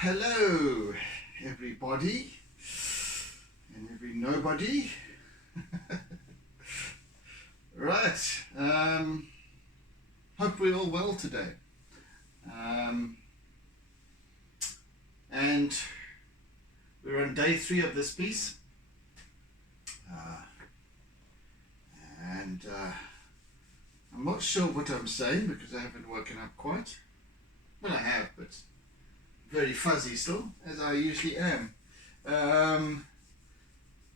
Hello, everybody and every nobody. Right, hope we're all well today. And we're on day 3 of this piece. And I'm not sure what I'm saying because I haven't woken up quite. Well, I have, but very fuzzy still, as I usually am.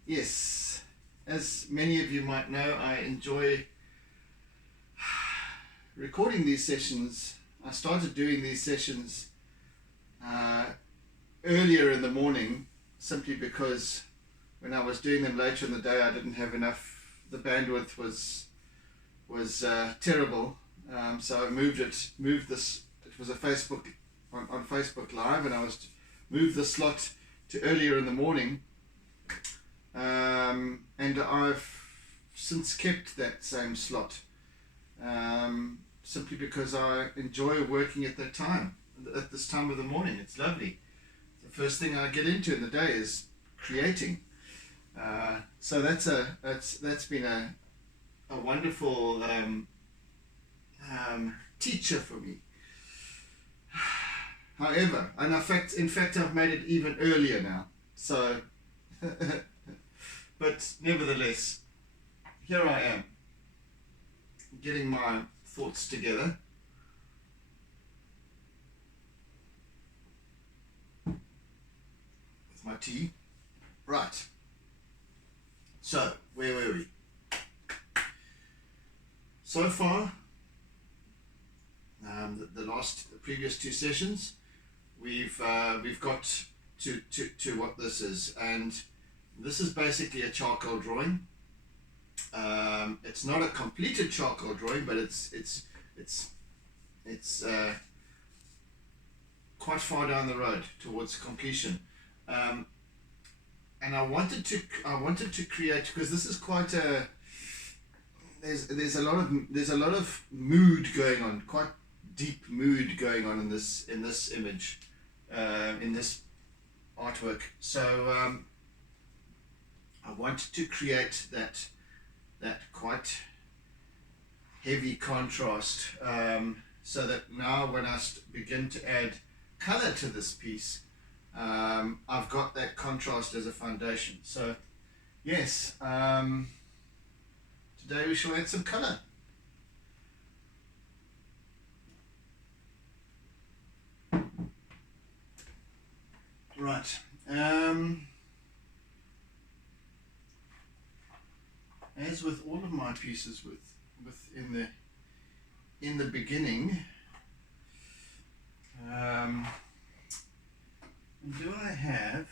Yes, as many of you might know, I enjoy recording these sessions. I started doing these sessions earlier in the morning simply because when I was doing them later in the day I didn't have enough. The bandwidth was terrible, so I moved this. It was a Facebook on Facebook Live, and I was moved the slot to earlier in the morning, and I've since kept that same slot, simply because I enjoy working at that time, at this time of the morning. It's lovely. The first thing I get into in the day is creating. So that's been a wonderful teacher for me. However, and in fact I've made it even earlier now, so but nevertheless, here I am getting my thoughts together. With my tea. Right, so where were we? So far, the previous 2 sessions, we've got to what this is, and this is basically a charcoal drawing. It's not a completed charcoal drawing, but it's quite far down the road towards completion. And I wanted to create, because this is quite a there's a lot of mood going on, quite deep mood going on in this image, in this artwork. So I wanted to create that quite heavy contrast, so that now when I begin to add color to this piece, I've got that contrast as a foundation. So yes, today we shall add some color. Right. As with all of my pieces, in the beginning, do I have?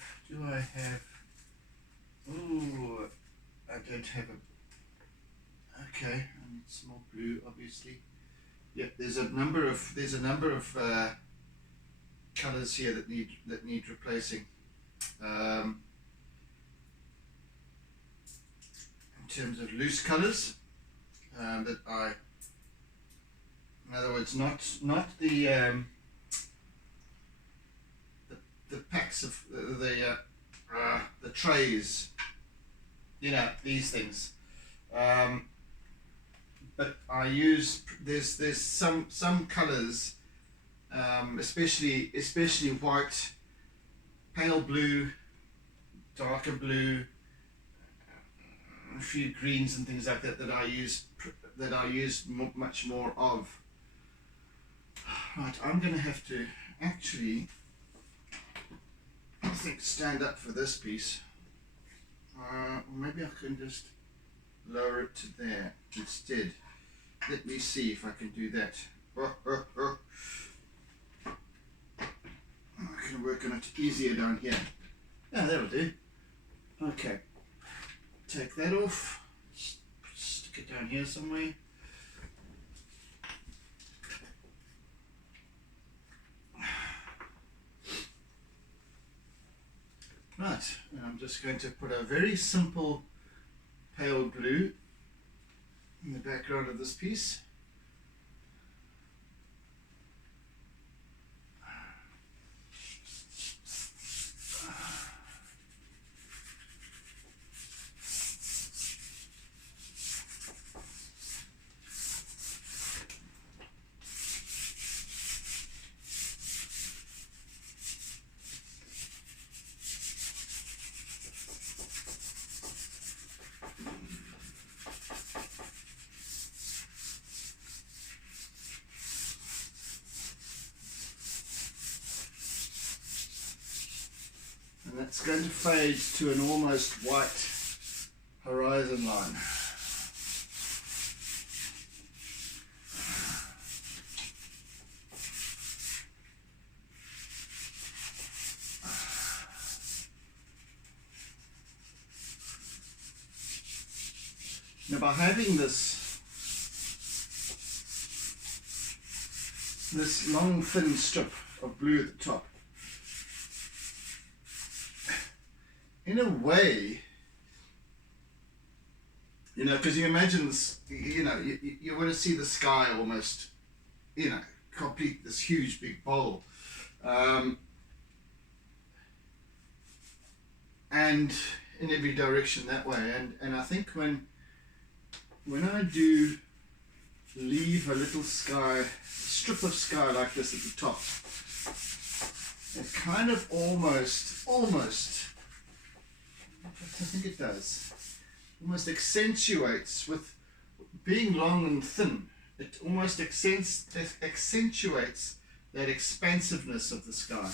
Oh, I don't have a. Okay, I need some more blue, obviously. Yep, there's a number of colors here that need replacing. In terms of loose colors, that in other words, not the packs of the trays, these things. But I use there's some colors, especially white, pale blue, darker blue, a few greens and things like that I use much more of. Right, I'm going to have to actually, I think, stand up for this piece. Maybe I can just lower it to there instead. Let me see if I can do that. I can work on it easier down here. Yeah, that'll do. Okay. Take that off. Stick it down here somewhere. Right, and I'm just going to put a very simple pale blue in the background of this piece. it's going to fade to an almost white horizon line. Now by having this long thin strip of blue at the top, in a way, you know, because you imagine this, you know, you want to see the sky almost, you know, complete this huge big bowl, and in every direction that way. And I think when I do leave a little strip of sky like this at the top, it kind of almost, I think it does, almost accentuates, with being long and thin, it almost accentuates that expansiveness of the sky.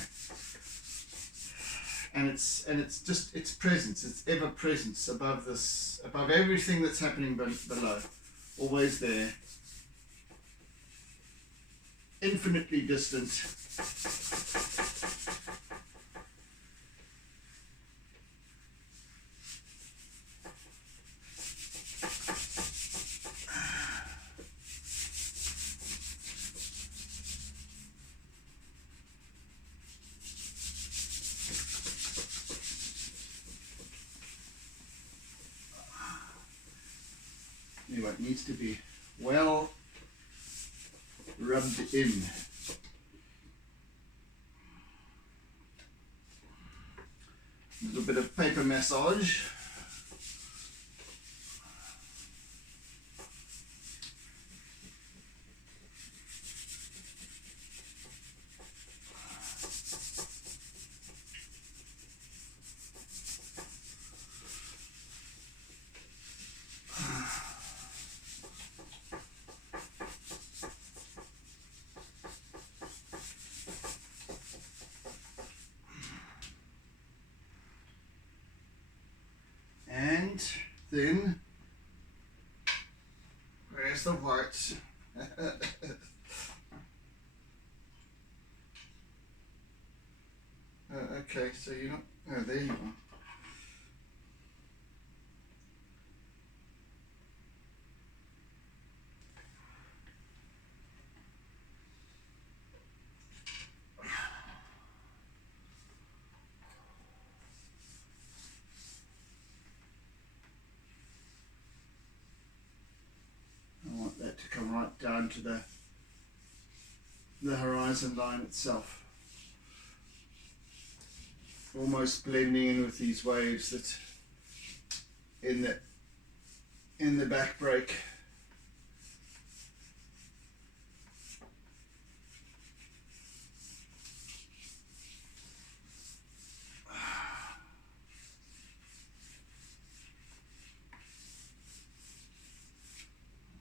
And it's just its presence, its ever presence above everything that's happening below, always there, infinitely distant. Anyway, it needs to be well rubbed in. A little bit of paper massage. And then, where's the white? Okay, so you're not, oh, there you are. To come right down to the horizon line itself, almost blending in with these waves that in the back break.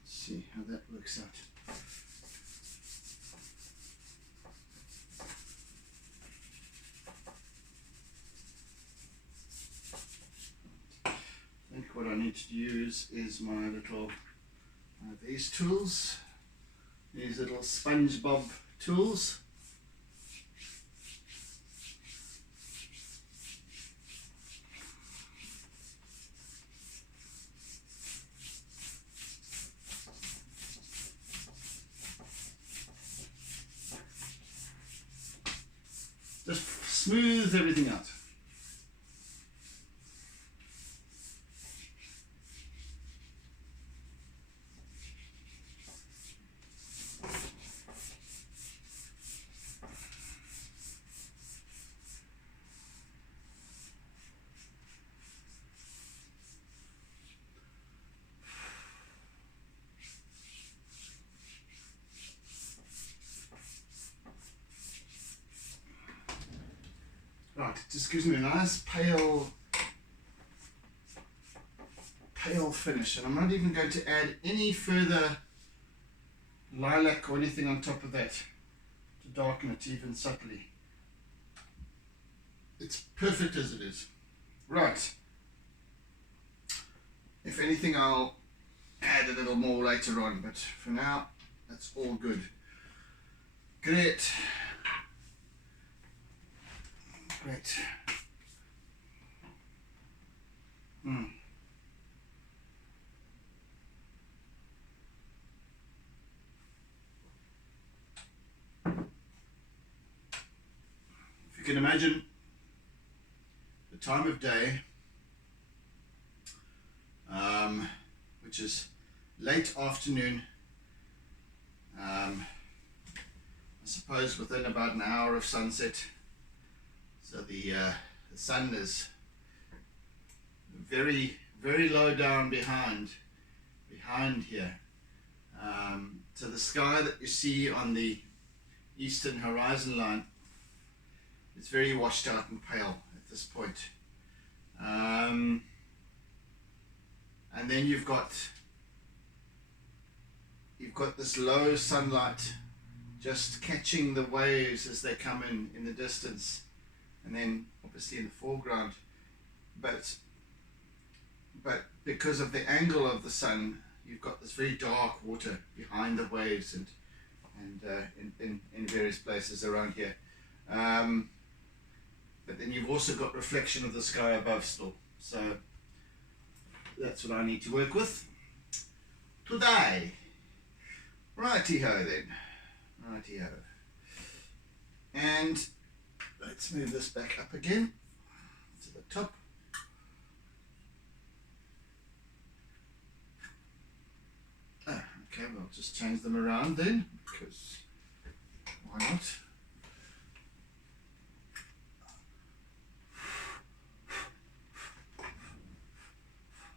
See how that works out. I think what I need to use is my little these tools, these little SpongeBob tools. Just smooth everything out. Right, it just gives me a nice pale finish, and I'm not even going to add any further lilac or anything on top of that to darken it even subtly. it's perfect as it is. Right. If anything, I'll add a little more later on, but for now, that's all good. Great. Great. If you can imagine the time of day, which is late afternoon, I suppose within about an hour of sunset, so the sun is very, very low down behind here. So the sky that you see on the eastern horizon line is very washed out and pale at this point. And then you've got this low sunlight just catching the waves as they come in the distance, and then obviously in the foreground. But because of the angle of the sun, you've got this very dark water behind the waves and in various places around here. But then you've also got reflection of the sky above still. So that's what I need to work with today. Righty-ho then. Righty-ho. And let's move this back up again to the top. Okay, we'll just change them around then, because why not?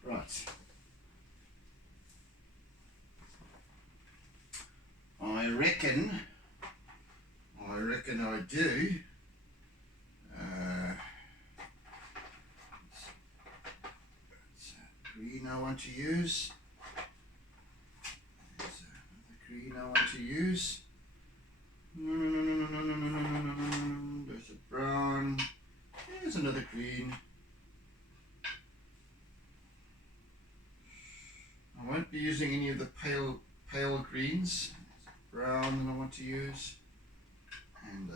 Right. I reckon I do. Green I want to use. There's another green I want to use. There's a brown. There's another green. I won't be using any of the pale greens. There's a brown that I want to use, and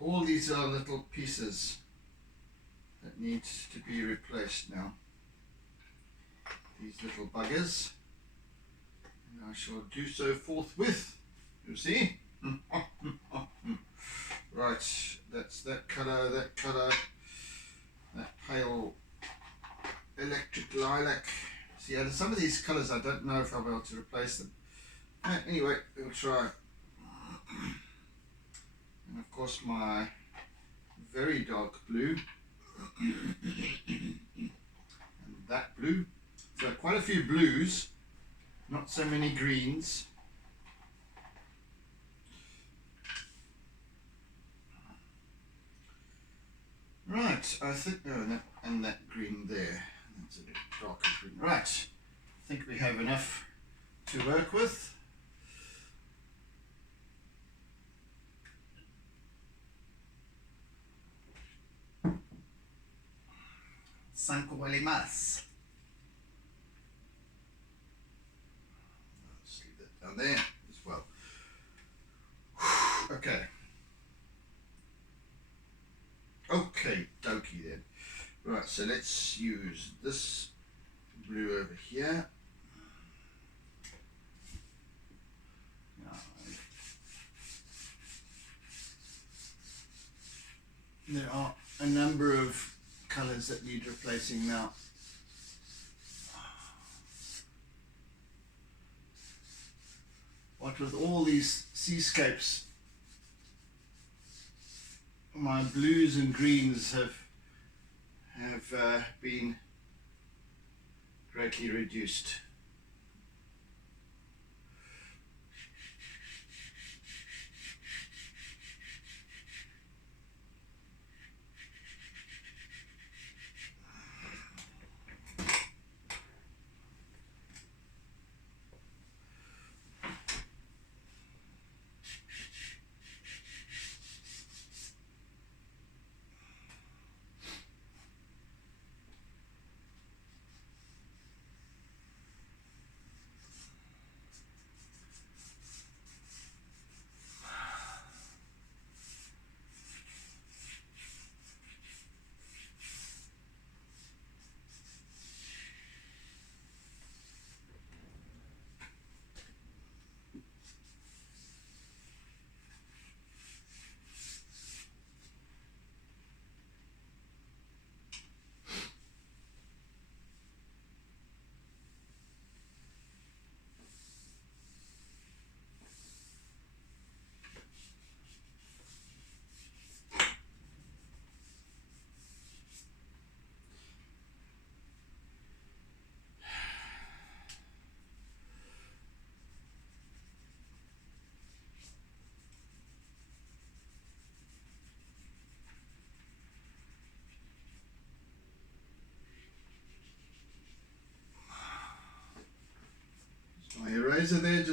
all these are little pieces that need to be replaced now. These little buggers, and I shall do so forthwith. You see? Right, that's that colour, that pale electric lilac. See, some of these colours I don't know if I'll be able to replace them. Anyway, we'll try. And of course my very dark blue. And that blue. So quite a few blues, not so many greens. Right, I think, and that green there. That's a bit darker green. Right, I think we have enough to work with. Sankuwalimas. Let's leave that down there as well. Okay. Okay, dokie then. Right, so let's use this blue over here. There are a number of colours that need replacing now. What with all these seascapes, my blues and greens have been greatly reduced.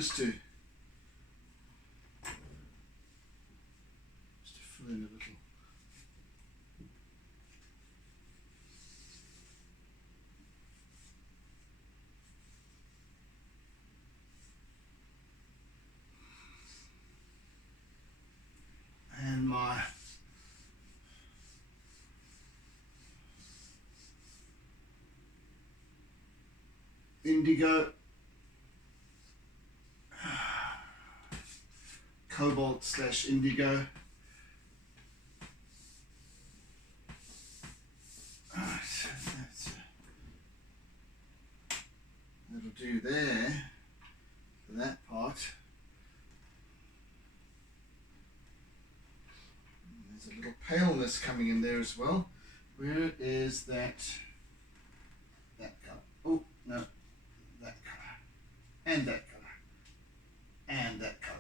just to fill in a little. And my indigo, cobalt / indigo. That'll do there for that part. There's a little paleness coming in there as well. Where is that color? Oh, no, that color, and that color, and that color.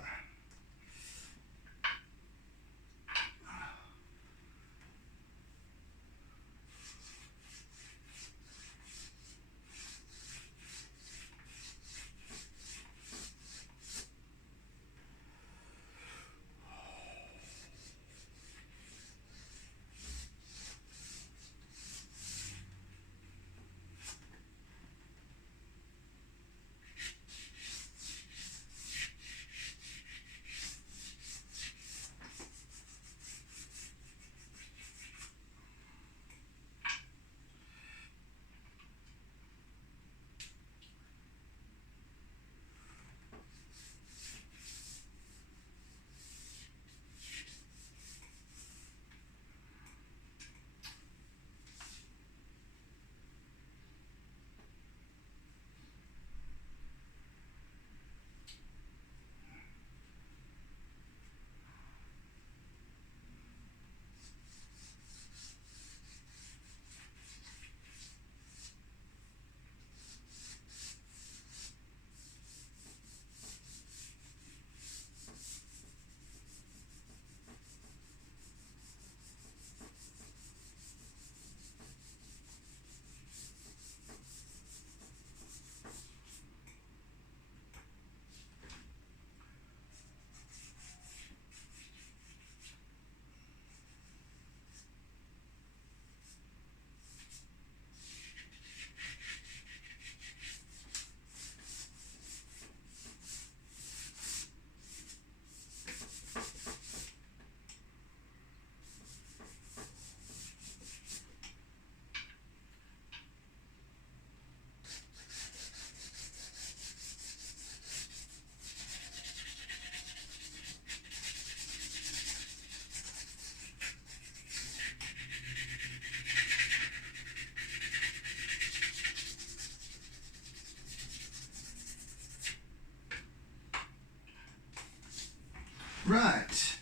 Right.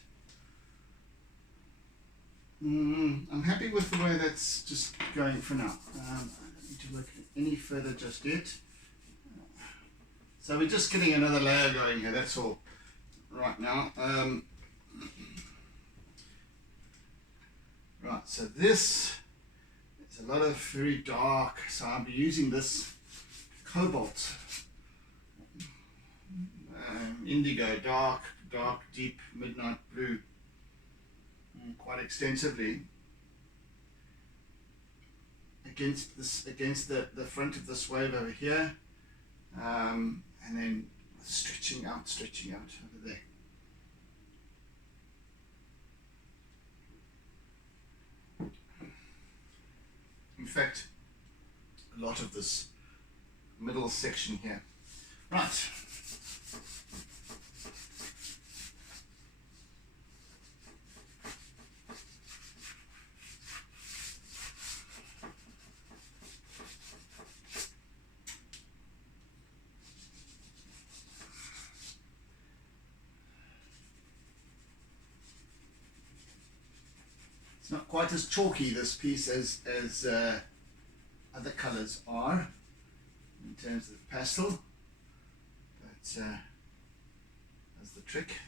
I'm happy with the way that's just going for now. I don't need to work it any further just yet. So we're just getting another layer going here, that's all right now. Right, so this is a lot of very dark, so I'll be using this cobalt, indigo, dark, deep, midnight blue, quite extensively against the front of this wave over here, and then stretching out over there. In fact, a lot of this middle section here. Right. It's not quite as chalky, this piece, as other colours are in terms of pastel, but that's the trick.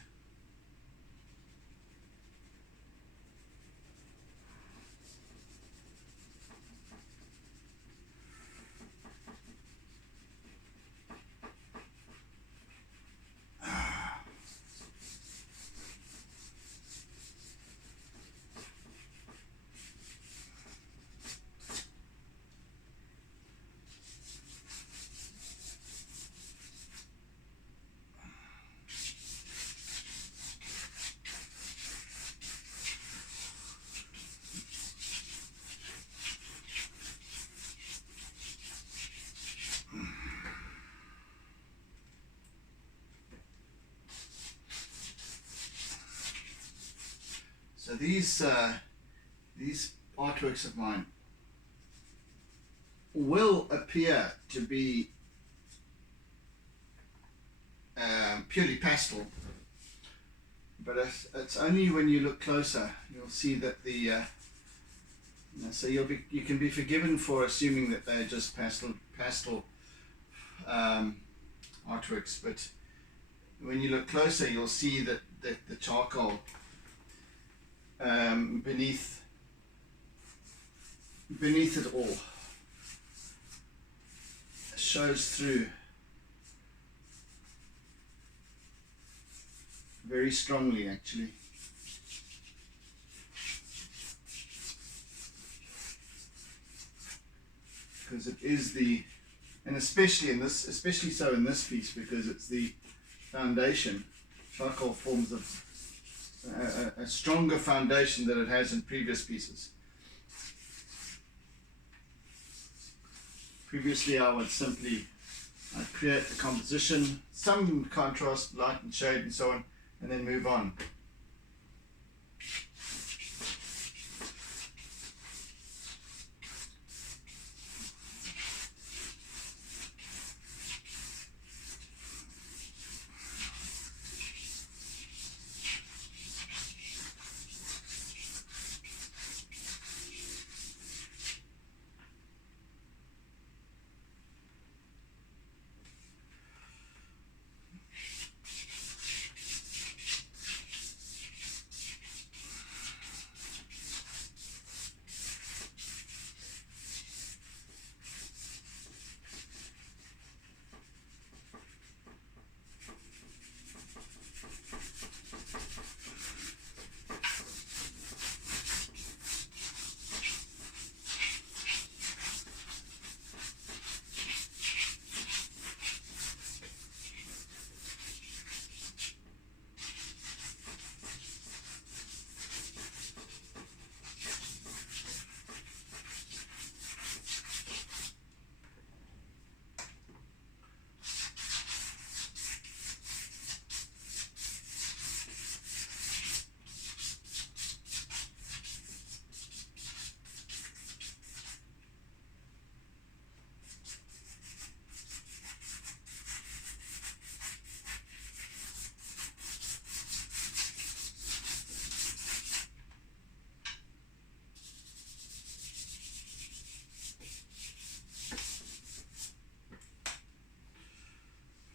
So these artworks of mine will appear to be purely pastel, but it's only when you look closer you'll see that the so you can be forgiven for assuming that they're just pastel artworks, but when you look closer you'll see that the charcoal beneath it all shows through very strongly, actually. Because it is and especially so in this piece, because it's the foundation. Charcoal forms a stronger foundation than it has in previous pieces. Previously I would simply create the composition, some contrast, light and shade and so on, and then move on.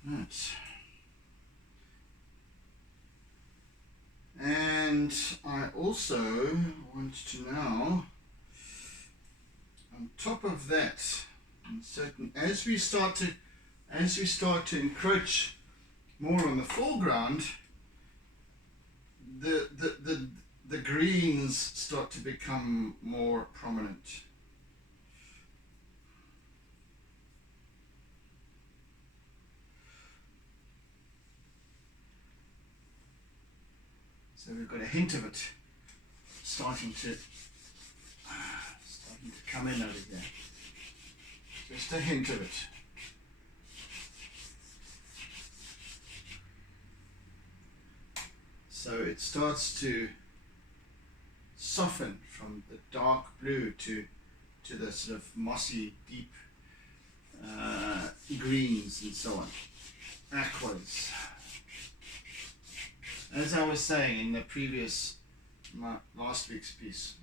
Right. And I also want to now, on top of that, as we start to encroach more on the foreground, the greens start to become more prominent. So we've got a hint of it starting to come in over here. Just a hint of it. So it starts to soften from the dark blue to the sort of mossy, deep greens and so on, aquas. As I was saying in the previous, last week's piece,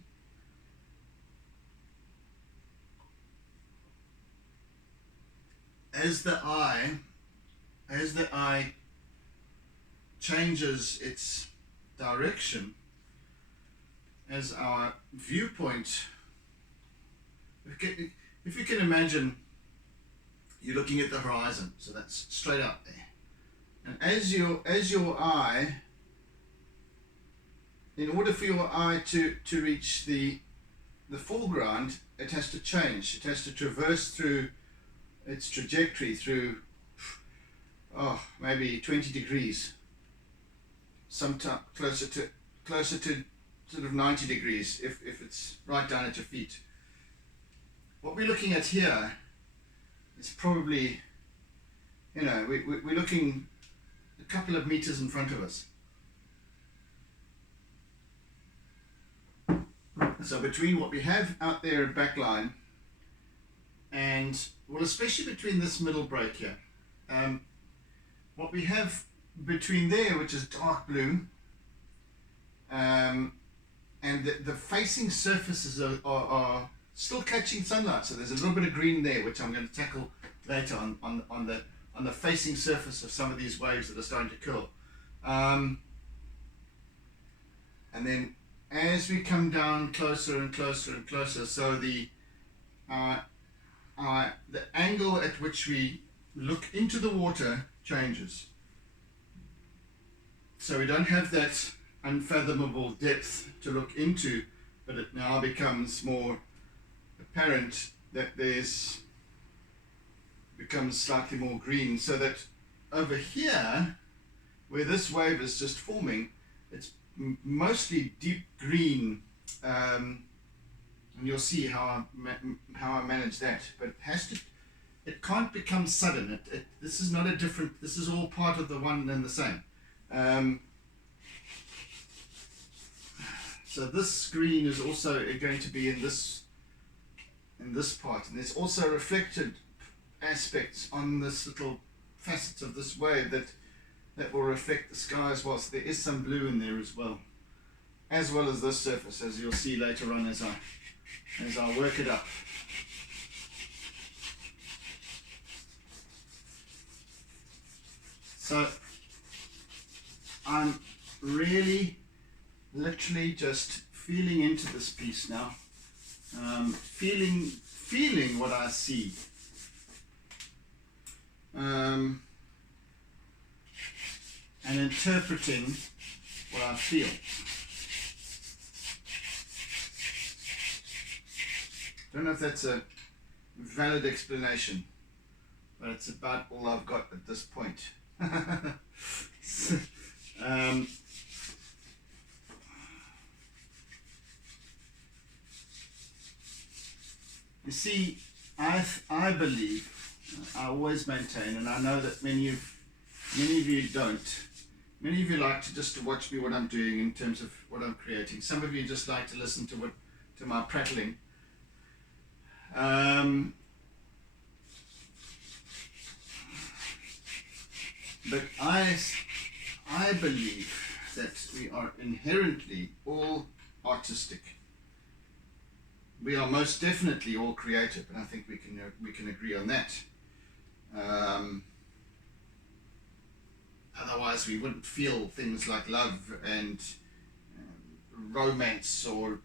as the eye changes its direction, as our viewpoint, if you can imagine you're looking at the horizon, so that's straight up there, and as your eye, in order for your eye to reach the foreground, it has to change. It has to traverse through its trajectory through maybe 20 degrees, sometimes closer to sort of 90 degrees if it's right down at your feet. What we're looking at here is probably, we're looking a couple of meters in front of us. So between what we have out there at backline and, well, especially between this middle break here, what we have between there, which is dark blue, and the facing surfaces are still catching sunlight. So there's a little bit of green there, which I'm going to tackle later on the facing surface of some of these waves that are starting to curl. And then as we come down closer and closer and closer, so the angle at which we look into the water changes. So we don't have that unfathomable depth to look into, but it now becomes more apparent that becomes slightly more green, so that over here, where this wave is just forming, it's mostly deep green, and you'll see how I manage that. But it can't become sudden. This is not a different. This is all part of the one and the same. So this green is also going to be in this part, and there's also reflected aspects on this little facets of this wave that will reflect the sky as well. So there is some blue in there as well as this surface, as you'll see later on as I work it up. So I'm really literally just feeling into this piece now, feeling what I see, and interpreting what I feel. Don't know if that's a valid explanation, but it's about all I've got at this point. You see, I believe, I always maintain, and I know that many of you don't. Many of you like to just watch me what I'm doing in terms of what I'm creating. Some of you just like to listen to my prattling. But I believe that we are inherently all artistic. We are most definitely all creative, and I think we can agree on that. Otherwise, we wouldn't feel things like love and romance or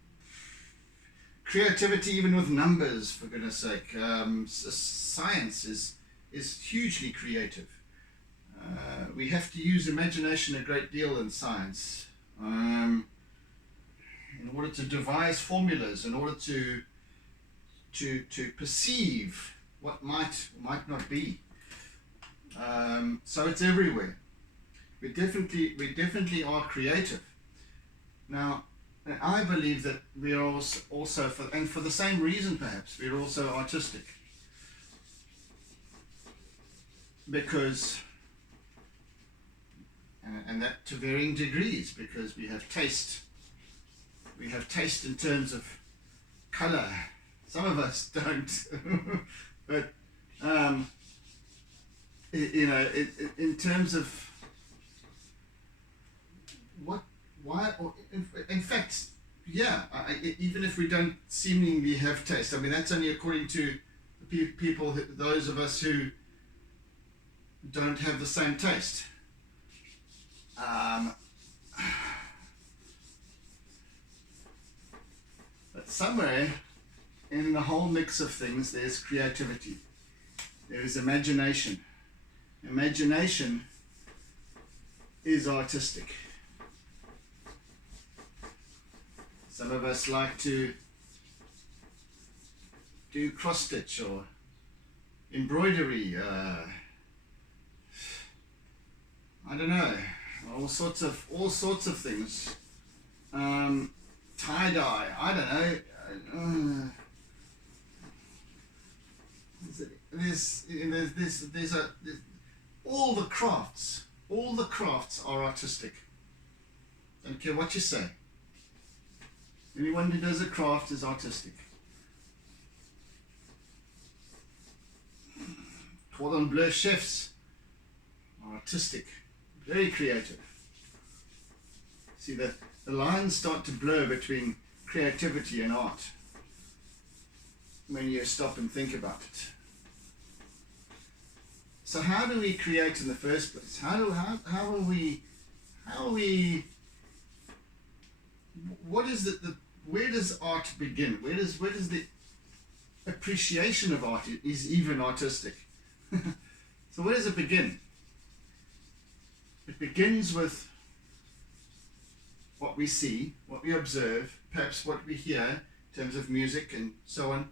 creativity, even with numbers. For goodness' sake, science is hugely creative. We have to use imagination a great deal in science. In order to devise formulas, in order to perceive what might or might not be. So it's everywhere. We definitely are creative. Now, I believe that we are also for the same reason perhaps, we're also artistic. Because, and that to varying degrees, because we have taste. We have taste in terms of color. Some of us don't, but in terms of why, or in fact, yeah. Even if we don't seemingly have taste, I mean that's only according to the people, those of us who don't have the same taste. But somewhere in the whole mix of things, there's creativity. There is imagination. Imagination is artistic. Some of us like to do cross stitch or embroidery. I don't know, all sorts of things. Tie-dye, I don't know. There's all the crafts are artistic. Don't care what you say. Anyone who does a craft is artistic. Cordon bleu chefs are artistic, very creative. See, the lines start to blur between creativity and art when you stop and think about it. So how do we create in the first place? How are we, what is the where does art begin? Where does the appreciation of art is even artistic? So where does it begin? It begins with what we see, what we observe, perhaps what we hear in terms of music and so on,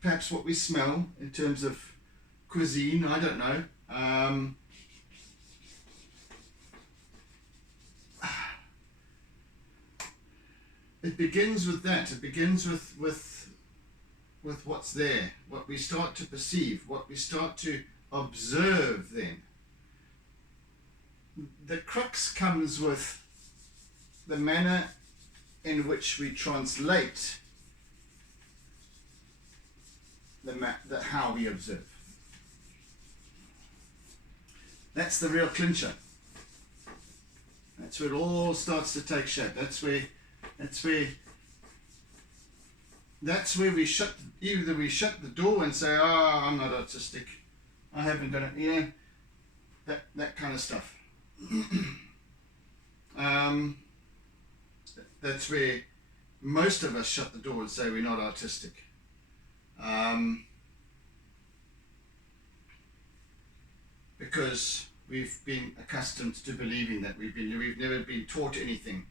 perhaps what we smell in terms of cuisine, I don't know. It begins with that. It begins with what's there, what we start to perceive, what we start to observe then. The crux comes with the manner in which we translate the how we observe. That's the real clincher. That's where it all starts to take shape. That's where we shut, either we shut the door and say, oh, I'm not artistic, I haven't got it, that kind of stuff. That's where most of us shut the door and say we're not artistic. Because we've been accustomed to believing that we've never been taught anything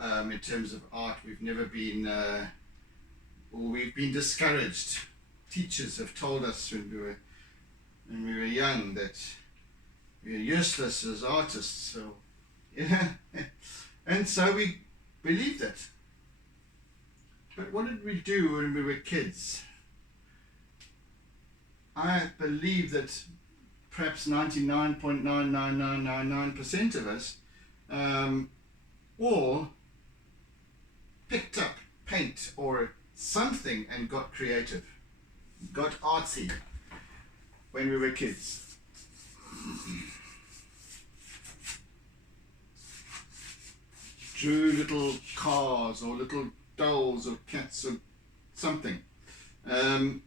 in terms of art. We've never been, or we've been discouraged. Teachers have told us when we were young that we're useless as artists. So, and so we believed it. But what did we do when we were kids? I believe that perhaps 99.99999% of us all picked up paint or something and got creative, got artsy when we were kids. Drew little cars or little dolls or cats or something. And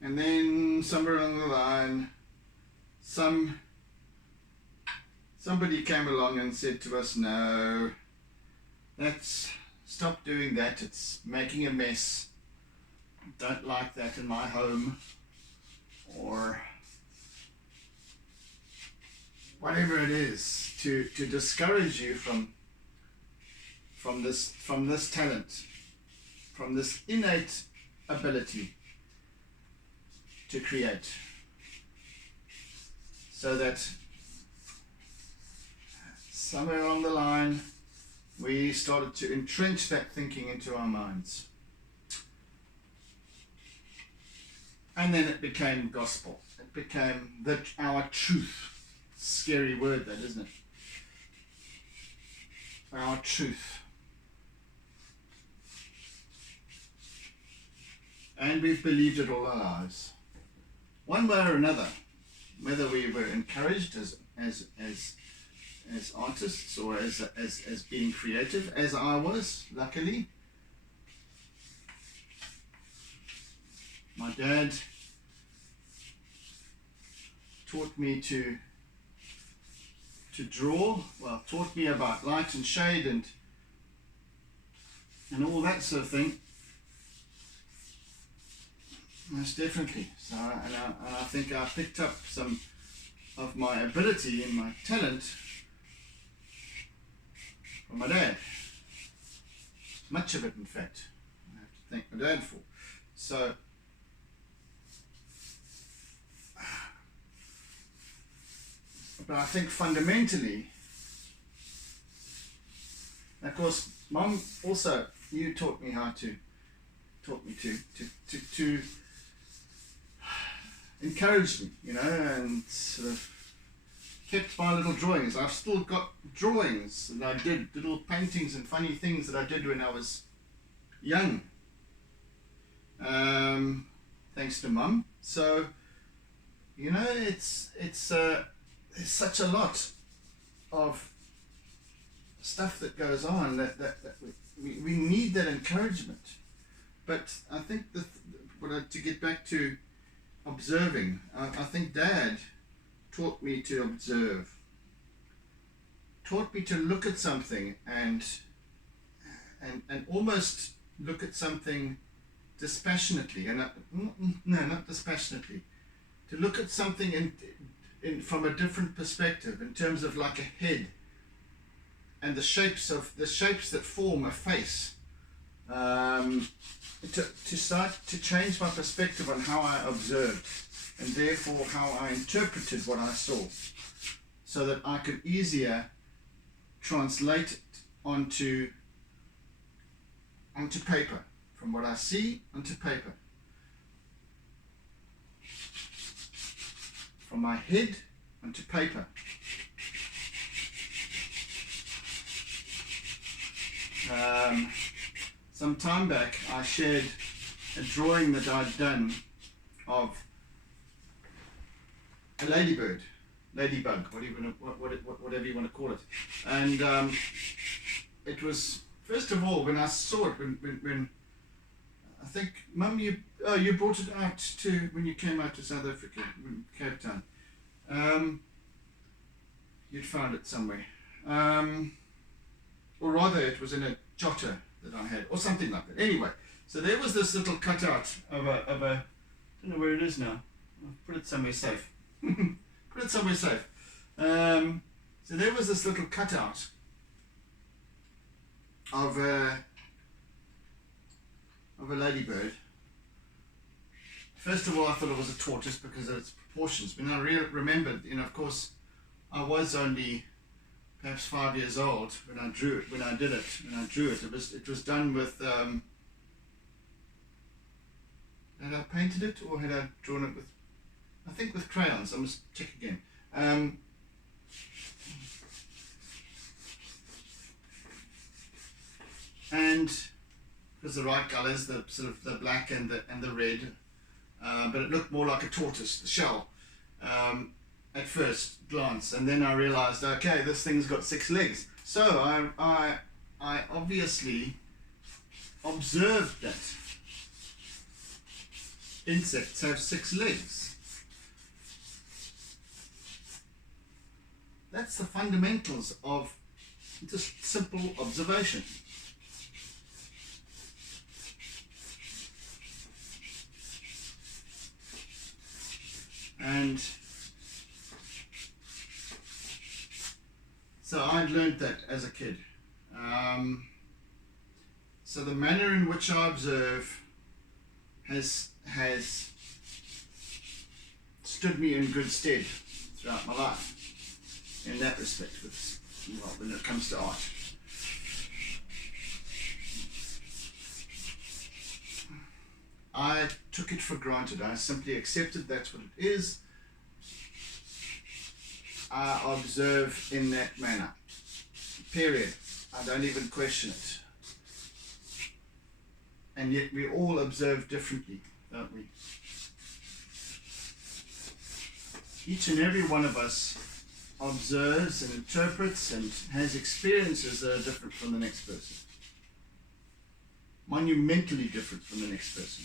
then somewhere along the line, somebody came along and said to us, no, stop doing that, it's making a mess, don't like that in my home, or whatever it is, to discourage you from this talent, from this innate ability to create, so that somewhere along the line we started to entrench that thinking into our minds, and then it became gospel. It became our truth. Scary word, that, isn't it? Our truth. And we've believed it all our lives. One way or another, whether we were encouraged as artists or as being creative, as I was, luckily. My dad taught me to draw, well, taught me about light and shade and all that sort of thing. Most definitely. So, and I think I picked up some of my ability and my talent from my dad. Much of it, in fact, I have to thank my dad for. So, but I think fundamentally, of course, Mum also, you taught me to encourage me, and sort of kept my little drawings. I've still got drawings that I did, little paintings and funny things that I did when I was young. Thanks to Mum. So, you know, there's such a lot of stuff that goes on that we need that encouragement. But I think to get back to observing, I think Dad taught me to observe, taught me to look at something and almost look at something dispassionately, not dispassionately, to look at something in from a different perspective, in terms of like a head and the shapes that form a face, to start to change my perspective on how I observed, and therefore how I interpreted what I saw, so that I could easier translate it onto paper, from what I see onto paper, from my head onto paper. Some time back I shared a drawing that I'd done of a ladybug, whatever you want to call it. And it was, first of all, when I saw it, when I think, Mum, you brought it out when you came out to South Africa, Cape Town. You'd found it somewhere. Or rather, it was in a jotter that I had, or something like that. Anyway, so there was this little cutout of a I don't know where it is now. I'll put it somewhere safe. Put it somewhere safe. So there was this little cutout of a ladybird. First of all, I thought it was a tortoise because of its proportions. But I remembered, of course, I was only perhaps 5 years old when I drew it. When I drew it, it was done with. Had I painted it or had I drawn it with? I think with crayons. I must check again. And it was the right colours, the sort of the black and the red, but it looked more like a tortoise, the shell, at first glance, and then I realised, okay, this thing's got 6 legs. So I obviously observed that insects have 6 legs. That's the fundamentals of just simple observation. And so I'd learned that as a kid. So the manner in which I observe has stood me in good stead throughout my life in that respect, when it comes to art. I took it for granted. I simply accepted that's what it is. I observe in that manner. Period. I don't even question it. And yet we all observe differently, don't we? Each and every one of us observes and interprets and has experiences that are different from the next person. Monumentally different from the next person.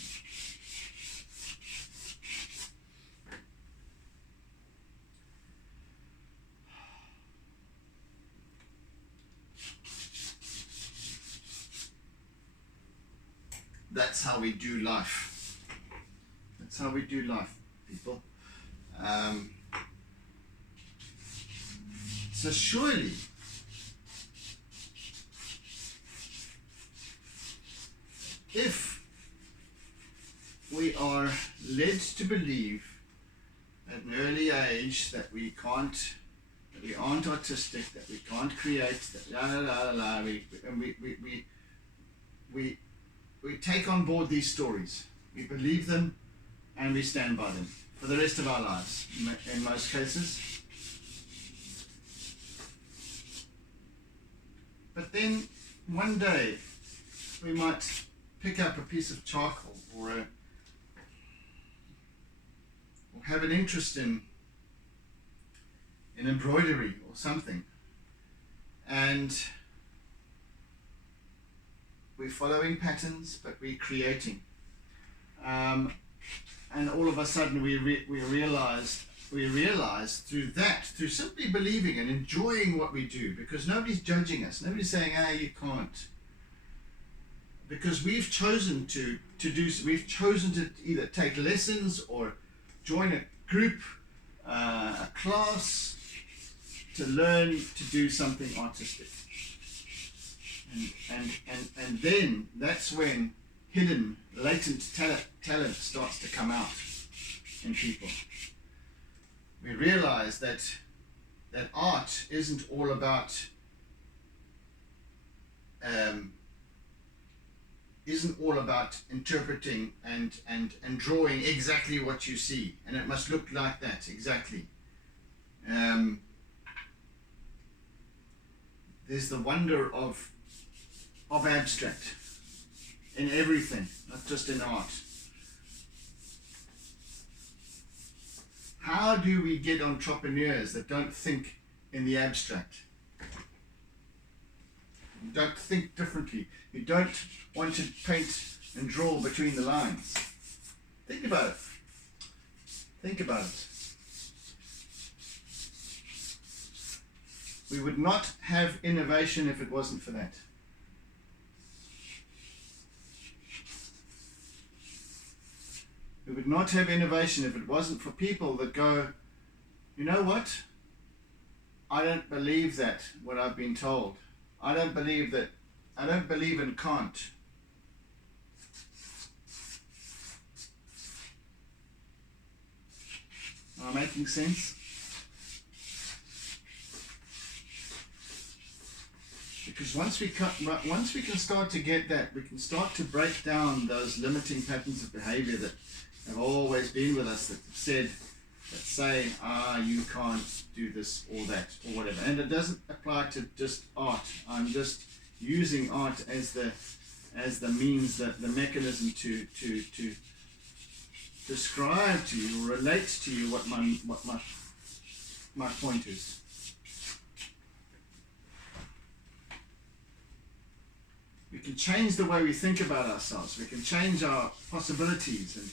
That's how we do life. That's how we do life, people. So surely, if we are led to believe at an early age that we aren't artistic, that we can't create, that we take on board these stories, we believe them, and we stand by them for the rest of our lives, in most cases. But then one day we might pick up a piece of charcoal or have an interest in embroidery or something, and we're following patterns, but we're creating. And all of a sudden we realize through simply believing and enjoying what we do, because nobody's judging us, nobody's saying, you can't. Because we've chosen we've chosen to either take lessons or join a group, a class, to learn to do something artistic. And then that's when hidden, latent talent starts to come out in people. We realize that art isn't all about interpreting and drawing exactly what you see, and it must look like that exactly. There's the wonder of abstract in everything, not just in art. How do we get entrepreneurs that don't think in the abstract? Don't think differently. You don't want to paint and draw between the lines. Think about it. Think about it. We would not have innovation if it wasn't for that. We would not have innovation if it wasn't for people that go, you know what? I don't believe that, what I've been told. I don't believe that. I don't believe in can't. Am I making sense? Because once we can start to get that, we can start to break down those limiting patterns of behavior that have always been with us, that say, you can't do this or that or whatever. And it doesn't apply to just art. I'm just using art as the means, the mechanism to describe to you, or relate to you what my point is. We can change the way we think about ourselves. We can change our possibilities and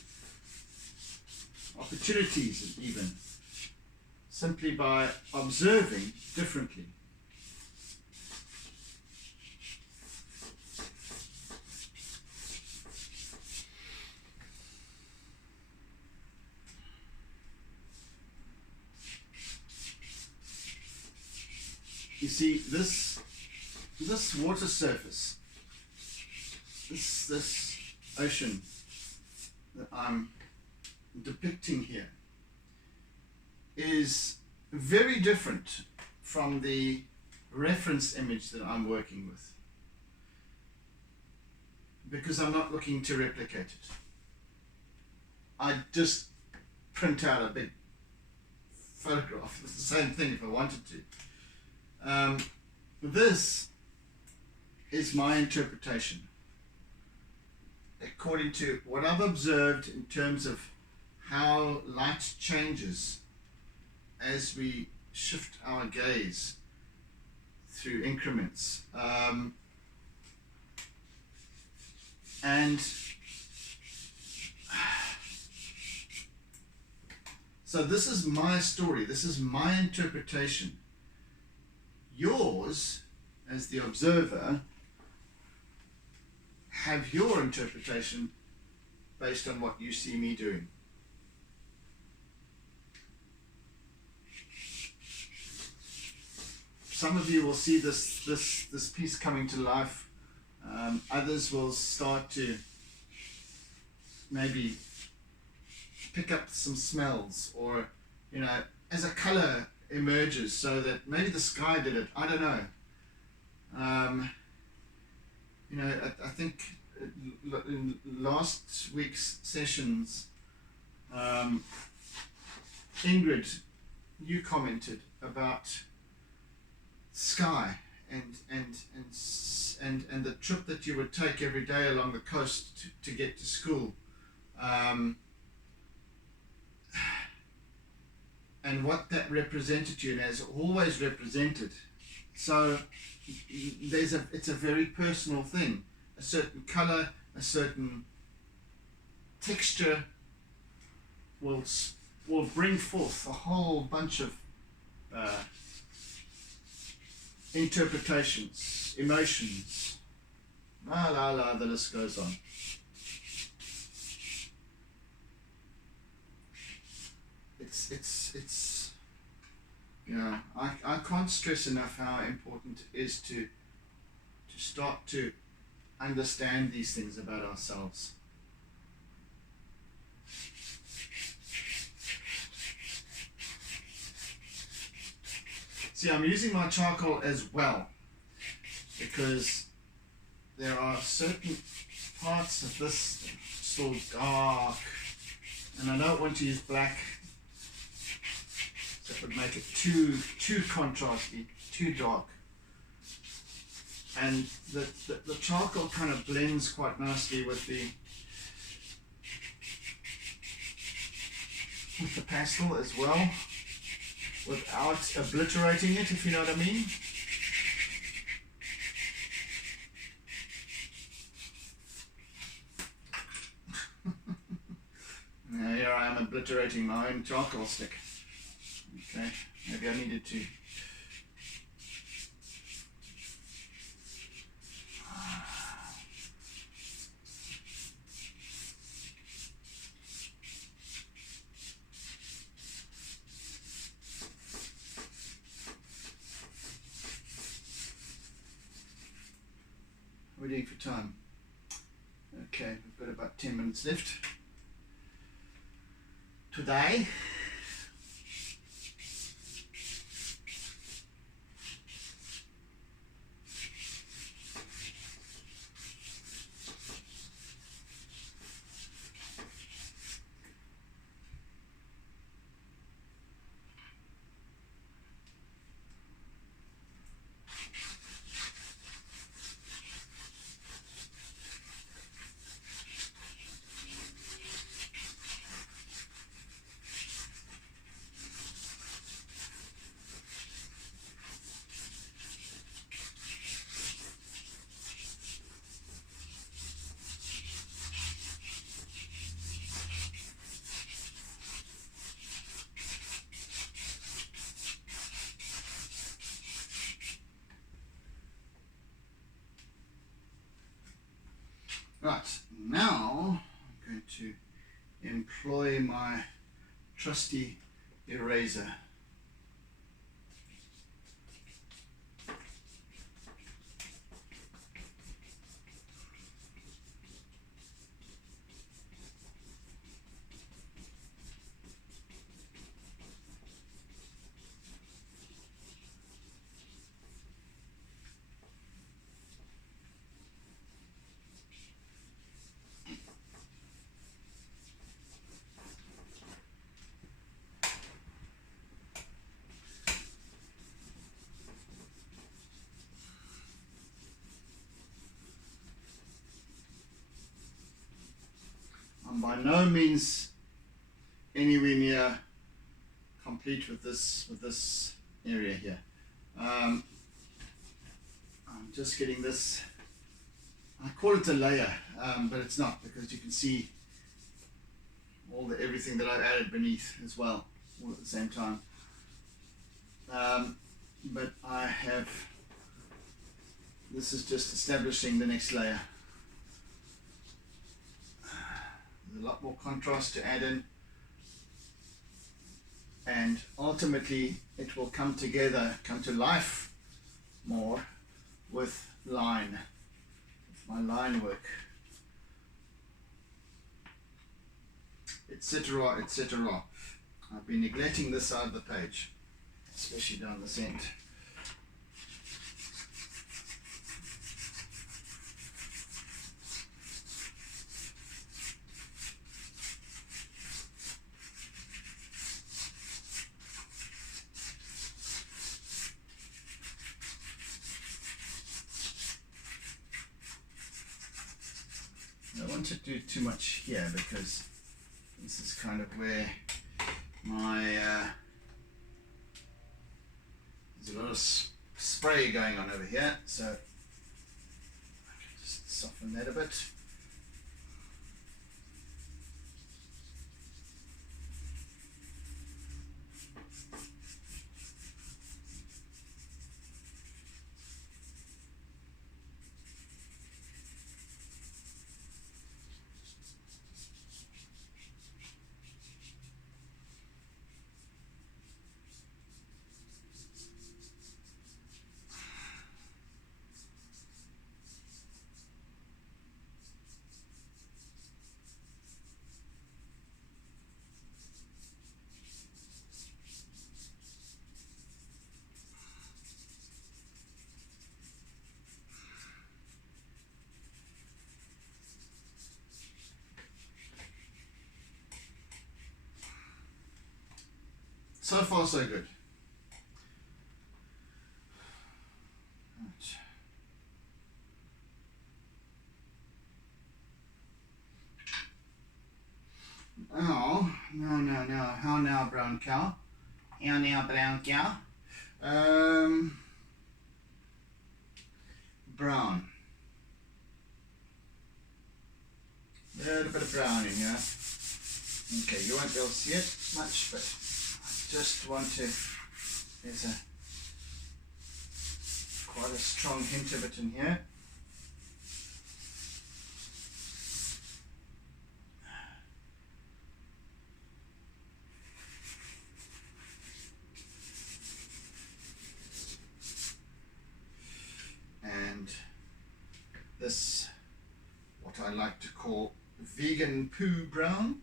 opportunities, even simply by observing differently. You see, this water surface, this ocean that I'm depicting here, is very different from the reference image that I'm working with, because I'm not looking to replicate it. I'd just print out a big photograph. It's the same thing if I wanted to. This is my interpretation according to what I've observed in terms of how light changes as we shift our gaze through increments. And so this is my story, this is my interpretation. Yours, as the observer, have your interpretation based on what you see me doing. Some of you will see this piece coming to life. Others will start to maybe pick up some smells, or as a color emerges, so that maybe the sky did it. I don't know. I think in last week's sessions, Ingrid, you commented about sky and the trip that you would take every day along the coast to get to school, and what that represented to you and has always represented. So it's a very personal thing. A certain color, a certain texture will bring forth a whole bunch of interpretations, emotions, the list goes on. It's I can't stress enough how important it is to start to understand these things about ourselves. See, I'm using my charcoal as well because there are certain parts of this still dark, and I don't want to use black, so it would make it too contrasty, too dark. And the charcoal kind of blends quite nicely with the pastel as well, without obliterating it, if you know what I mean. Now here I am obliterating my own charcoal stick. Okay, maybe I needed to. We're doing for time. Okay, we've got about 10 minutes left today. Right, now I'm going to employ my trusty eraser. I'm by no means anywhere near complete with this area here. I'm just getting this. I call it a layer, but it's not, because you can see everything that I've added beneath as well, all at the same time. But this is just establishing the next layer. There's a lot more contrast to add in, and ultimately it will come together, come to life more with line, with my line work, etc., etc. I've been neglecting this side of the page, especially down the center. to do too much here because this is kind of where my there's a lot of spray going on over here, so I can just soften that a bit. So far, so good. Right. Now. How now, brown cow? How now, brown cow? Brown. A little bit of brown in here. Okay, you won't be able to see it much, but I just want to, there's quite a strong hint of it in here. And this, what I like to call vegan poo brown.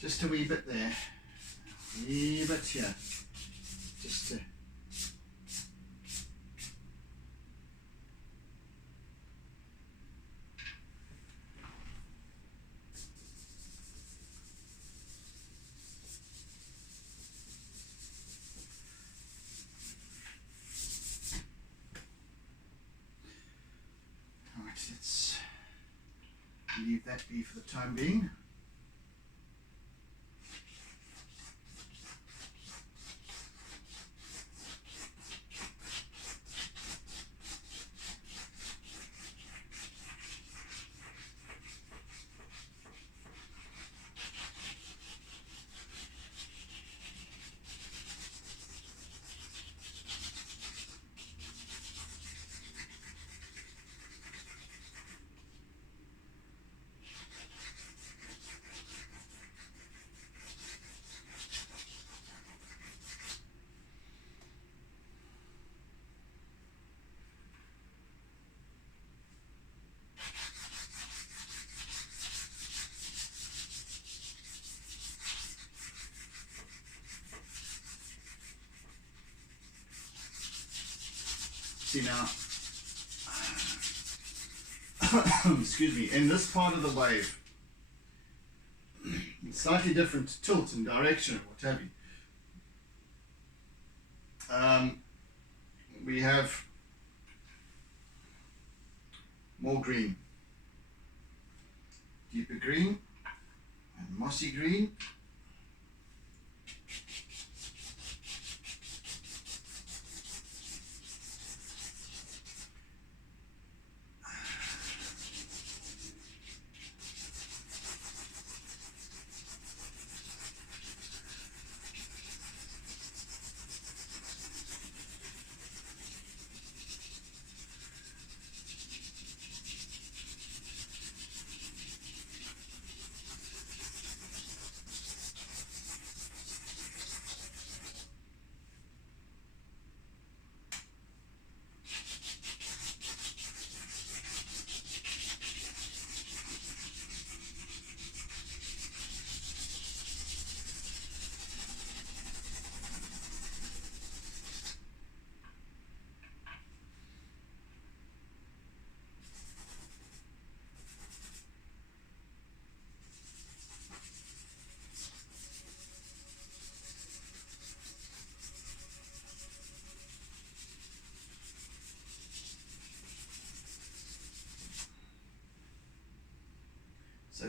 Just a wee bit there, a wee bit here, just to let's leave that be for the time being. See now, excuse me, in this part of the wave, slightly different tilt and direction and what have you, we have more green, deeper green and mossy green.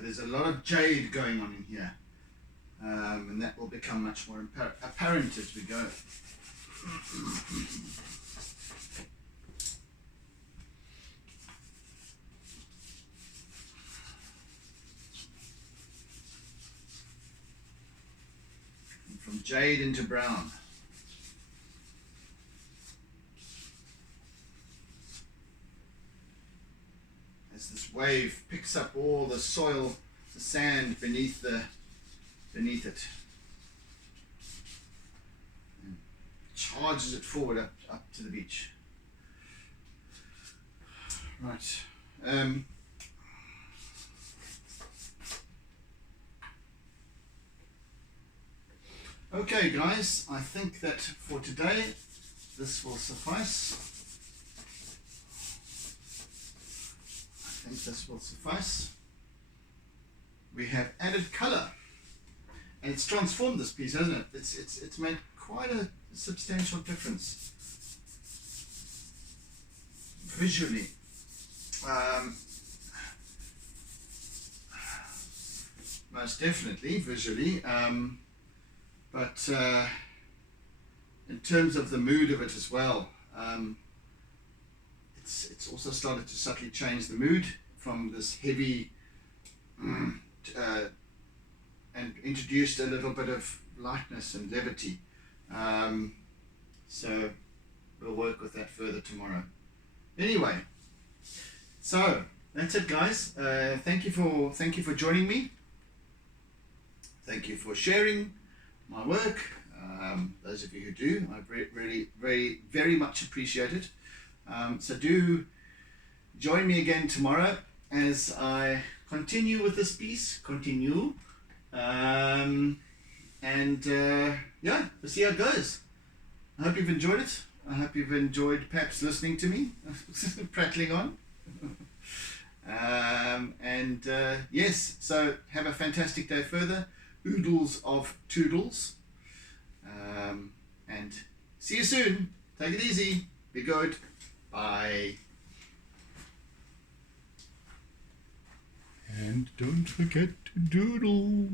there's a lot of jade going on in here, and that will become much more apparent as we go. And from jade into brown. This wave picks up all the soil, the sand beneath it, and charges it forward up to the beach. Right. Okay, guys. I think that for today, this will suffice. I think this will suffice. We have added color, and it's transformed this piece, hasn't it? It's made quite a substantial difference visually. Most definitely visually, but in terms of the mood of it as well. It's also started to subtly change the mood from this heavy and introduced a little bit of lightness and levity. So we'll work with that further tomorrow. Anyway, so that's it, guys. Thank you for joining me. Thank you for sharing my work. Those of you who do, I very much appreciate it. So do join me again tomorrow as I continue with this piece. Yeah, we'll see how it goes. I hope you've enjoyed it. I hope you've enjoyed perhaps listening to me prattling on. Yes, so have a fantastic day further. Oodles of toodles. And see you soon. Take it easy. Be good. Bye. And don't forget to doodle.